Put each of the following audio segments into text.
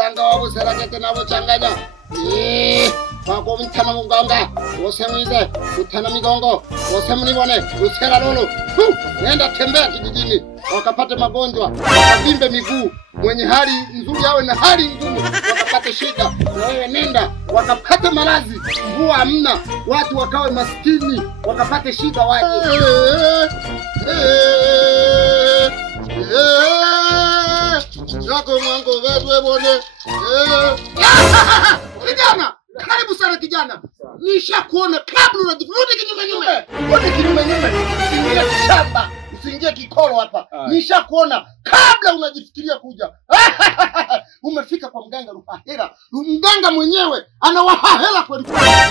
muganga wabo serakete nabo changanya. Wako mtana muganga. Wose mwize. Utana migongo. Wose mnibone. Usera lolo. Nenda tembea kijijini. Wakapate magonjwa. Wakavimbe miguu. Mwenye hali nzuri awe na hali ngumu. Wakapate shida. Na wewe nenda. Wakapate maradhi. Mvua hamna. Watu wakawe maskini. Wakapate shida waje. Yako mwango wewe bone. Kijana, karibu sana kijana. Nishakuona kabla unajifuruti kinyume. Rudi kinyume. Usiingie shamba, usiingie kikolo hapa. Nishakuona kabla unajifikiria kuja. Umefika kwa mganga Ruhahera. Mganga mwenyewe ana wahahela kweli.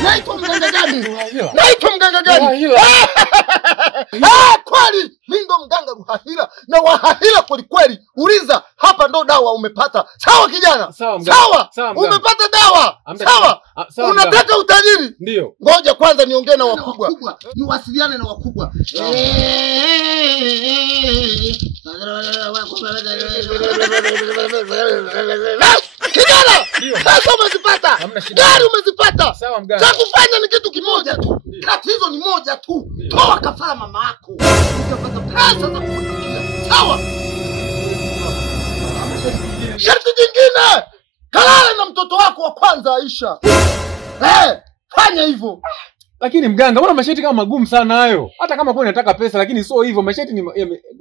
Naitwa mganga gani? Kweli mimi ndo mganga Ruhahera na wahahela kweli. Uliza hapa ndo dawa umepata. Sawa kijana? Sawa. Umepata dawa. Sawa. Unataka utajiri? Ndio. Ngoja kwanza niongee na wakubwa. Niwasiliane na wakubwa. Kijana! Sasa umezipata. Gari umezipata. Sawa mganga. Cha kufanya ni kitu kimoja tu. Tatizo ni moja tu. Toa kafara mama yako. Utapata pesa za kumtikia. Sawa? Sharti jingine. Kalala na mtoto wako wa kwanza Aisha. Fanya hivyo. Lakini mganga, mbona masharti kama magumu sana hayo? Hata kama kwa unataka pesa lakini sio hivyo, masharti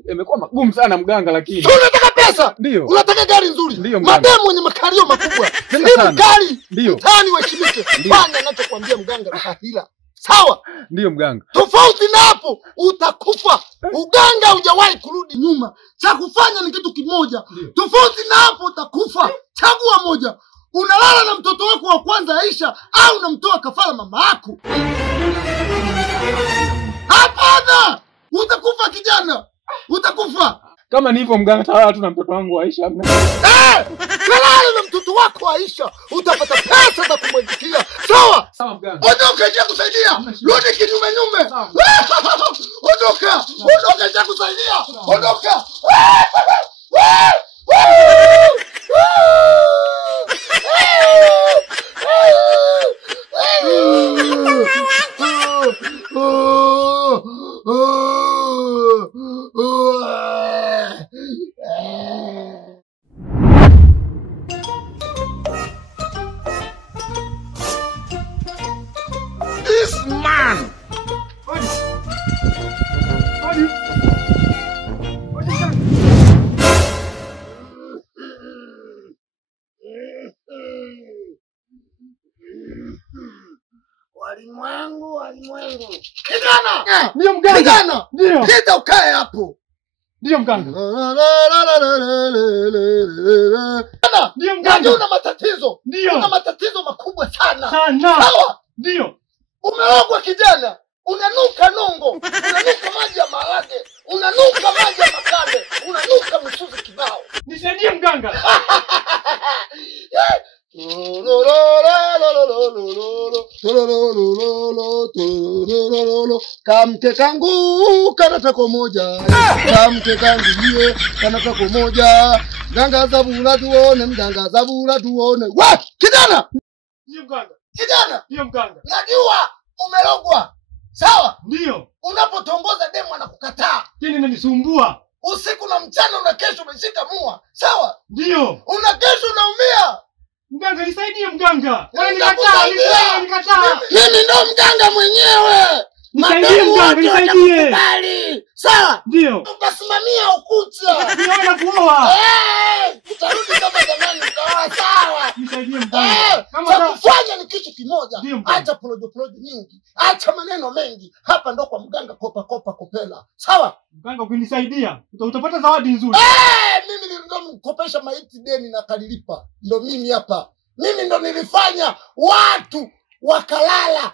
yamekuwa magumu sana mganga lakini. Sio unataka pesa? Ndio. Unataka gari nzuri? Ndio mganga. Mademu mwenye makalio makubwa. Ni gari. Ndio. Tani waheshimike. Fanya ninachokuambia mganga Ruhahera. Sawa? Ndio mganga. Tofauti na hapo utakufa. Uganga hujawahi kurudi nyuma. Cha kufanya ni kitu kimoja. Tofauti na hapo utakufa. Chagua moja. Unalala na mtoto wako wa kwanza Aisha au unamtoa kafara mama yako? Hapana! Utakufa kijana. Utakufa. Kama ni hivyo mganga, tawala tu na mtoto wangu Aisha hamna. Kalala na mtoto wako Aisha, utapata pesa za kumwandikia. Sawa? Sawa mganga. Ondoka cha kusaidia. Rudi kinyume. Ondoka cha kusaidia. Ondoka. This man. Walimwengu. Kijana! Ndio mganga. Kijana! Ndio. Pita ukae hapo. Ndio mganga. Ndio mganga. Una matatizo. Ndio. Una matatizo makubwa sana. Sawa? Ndio. Umeogwa kijana. Unanuka nongo. Unanuka maji ya maharage. Unanuka maji ya makande. Unanuka misuzi kibao. Nisaidie mganga. Kamke kangu kanatako moja. Kamke kangu yeye kanatako moja. Mganga Zabura tuone. Wa! Kijana! Ndio mganga. Kijana! Ndio mganga. Najua umelogwa. Sawa? Ndio. Unapotongoza demu anakukataa. Tena inanisumbua. Usiku na mchana unakesha umeshika mua. Sawa? Ndio. Unakesha unaumia. Mganga nisaidie mganga. Nikataa. Nikataa. Mimi ndo mganga mwenyewe. Nisaidie mganga, nisaidie. Sawa? Ndio. Utasimamia ukucha. Niona kuoa. Utarudi kama zamani utaoa. Sawa? Nisaidie mganga. Kama kufanya ni kitu kimoja. Acha porojo nyingi. Acha maneno mengi. Hapa ndo kwa mganga kopa kopela. Sawa? Mganga ukinisaidia utapata zawadi nzuri. Mimi ndo mkopesha maiti deni na kalilipa. Ndo mimi hapa. Mimi ndo nilifanya watu wakalala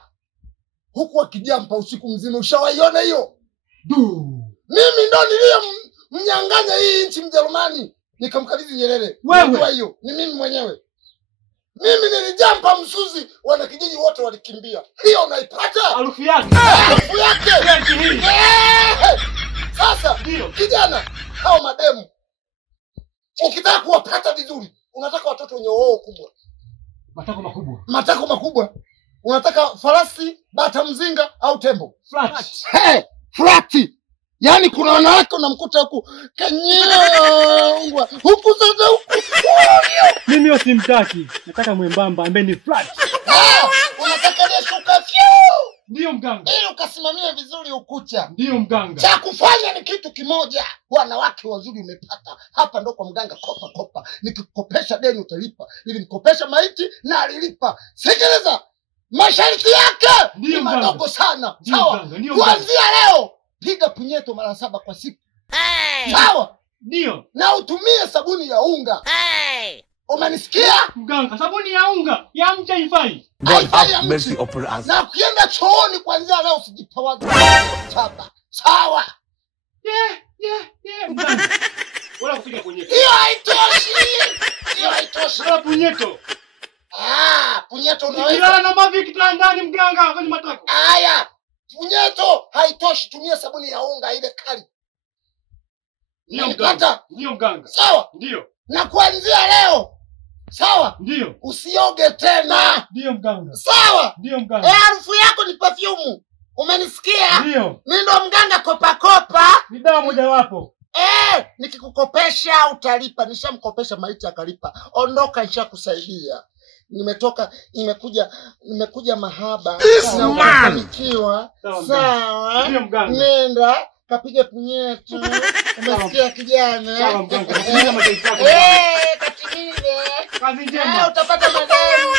huku wakijampa usiku mzima. Ushawaiona hiyo? Mimi ndo mnyang'anya hii nchi Mjerumani. Nikamkabidhi Nyerere. Wewe hiyo ni mimi mwenyewe. Mimi nilijampa msuzi, wana kijiji wote walikimbia. Hiyo unaipata? Harufu yake. Sasa kijana, hao mademu ukitaka kuwapata vizuri, Unataka watoto wenye oo kubwa. Matako makubwa. Matako makubwa. Unataka farasi, bata mzinga au tembo? Flat. Flat. Yaani kuna wanawake unamkuta huku kanyongwa. Huku sasa huku. Mimi yo simtaki. Nataka mwembamba ambaye ni flat. Unataka ile shuka fyu. Ndio mganga. Ili ukasimamia vizuri ukucha. Ndio mganga. Cha kufanya ni kitu kimoja. Wanawake wazuri umepata. Hapa ndo kwa mganga kopa. Nikikopesha deni utalipa. Nilimkopesha maiti na alilipa. Sikiliza. Masharti yake ni madogo sana. Sawa? Kuanzia leo piga punyeto mara 7 kwa siku. Sawa? Ndio. Na utumie sabuni ya unga. Umenisikia? Mganga, sabuni ya unga ya mcha ifai. Mercy upon us. Na ukienda chooni kuanzia leo usijitawaze. Sawa? Mganga. Wala kupiga punyeto. Hiyo haitoshi. Wala punyeto. Punyeto unaweza. Kilala na mavi kitandani mganga kwenye matako. Haya. Punyeto haitoshi, tumia sabuni ya unga ile kali. Ndio mganga. Ndio mganga. Sawa? Ndio. Na kuanzia leo. Sawa? Ndio. Usioge tena. Ndio mganga. Sawa? Ndio mganga. Harufu yako ni perfume. Umenisikia? Ndio. Mimi ndo mganga kopa. Ni dawa moja wapo. Nikikukopesha utalipa. Nishamkopesha maiti akalipa. Ondoka nishakusaidia. Nimekuja mahaba. Nimefanikiwa. Sawa? Ndio mganga. Nenda kapige punyeto. Umesikia kijana? Sawa mganga. Katimize. Katimize. Kazi njema. Utapata mademu.